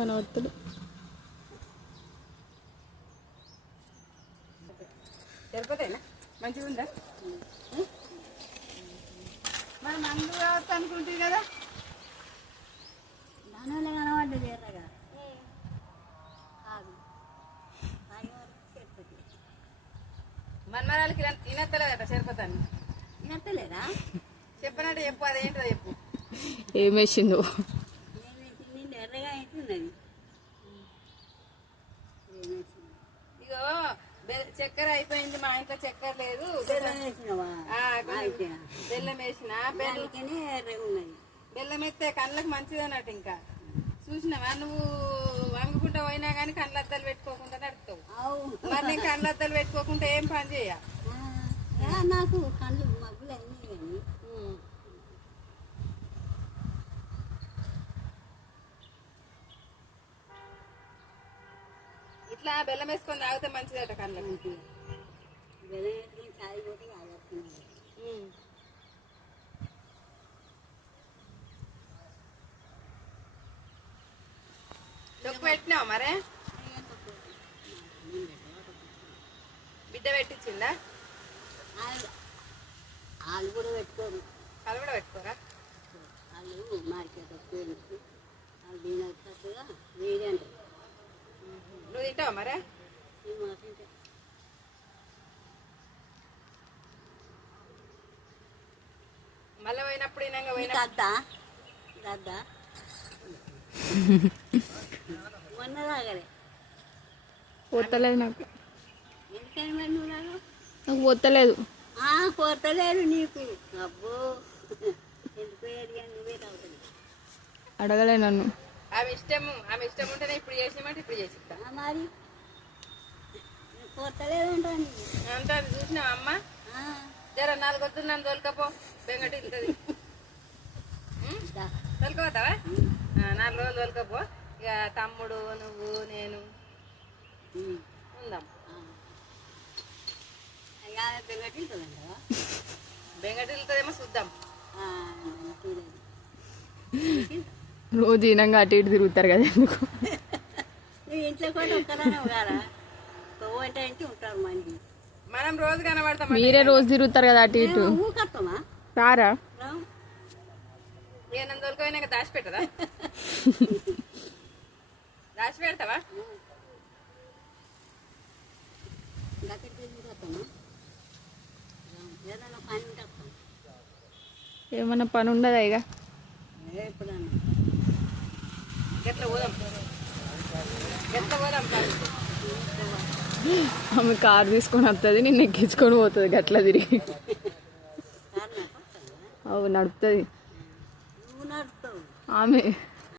కనబడుతుంది. సరిపోతాయినా మంచిగా ఉందా? మరి మందు కావచ్చు అనుకుంటుంది కదా. దానివల్ల కనబడ్డది ఎర్రగా కాదు మన్మరాలకి తినత్తలేదట సరిపోతాను. తినత్తలేదా? చెప్పనట్టు చెప్పు, అదేంటో చెప్పు. ఏం వేసిందో ఎర్రగా అవుతున్నది. ఇగో చక్కెర అయిపోయింది, మా ఇంట్లో చక్కెర లేదు. బెల్లం వేసినవా? బెల్లం వేసిన ఎర్రగా ఉన్నది. బెల్లం ఎత్తే కళ్ళకి మంచిది అన్నట్టు. ఇంకా చూసినావా నువ్వు వంగుకుంటా పోయినా కానీ కళ్ళద్దాలు పెట్టుకోకుండా నడుపుతావు. మరి నేను కళ్ళద్దాలు పెట్టుకోకుండా ఏం పని చేయ. నాకు కళ్ళు మగ్గులు అయినాయి కానీ ఇట్లా బెల్లం వేసుకొని తాగితే మంచిదట కళ్ళకి. బెల్లం వేసుకొని తాగిపోతే తాగుతున్నాను. డొక్కు పెట్టినావా మరే? బిడ్డ పెట్టించిందా? వాళ్ళు కూడా పెట్టుకోరు. వాళ్ళు కూడా పెట్టుకోరా? వాళ్ళు మార్కెట్ వాళ్ళు దీనిగా వేడి అంటారు. నువ్వు తింటావా మరే? మళ్ళీ పోయినప్పుడు ఇనాక అద్దా అద్దా మొన్న తాగలే. పోతలేదు నాకు. ఎందుకని మరి నువ్వు తాగవు? నాకు పోతలేదు. పోతలేదు నీకు. అబ్బో ఎందుకు నువ్వే తాగుతావు. అడగలే నన్ను. ఆమె ఇష్టం ఉంటేనే ఇప్పుడు చేసినామంటే ఇప్పుడు చేసిస్తా. మరి పోతలేదు అంటాను అంతా చూసినావా అమ్మ? జర 4 వద్దు నన్ను తోలుకపో, బెంగటి వెళ్తుంది. తోలుకపోతావా? 4 రోజులు తోలుకపో. ఇక తమ్ముడు నువ్వు నేను ఉందాం. బెంగటి వెళ్తుందంటావా? బెంగటి వెళ్తుందేమో చూద్దాం. రోజు ఈనంగా అటు ఇటు తిరుగుతారు కదా, ఎందుకు? నువ్వు ఇంట్లో కూడా ఉంటారా కదా, అంటే ఉంటారు మంది. మనం రోజు కనబడతాం. మీరే రోజు తిరుగుతారు కదా అటు ఇటు. ఊకత్తమా రారా? ఇక నన్ను తోలుకోయినాక దాచి పెట్టదా? దాచి పెడతావా? ఏమన్నా పని ఉండదా ఇక? ఎట్లా పోదాం? ఆమె కారు తీసుకొని వస్తుంది, నిన్ను ఎక్కించుకొని పోతుంది గట్లా తిరిగి. అవు నడుపుతుంది ఆమె.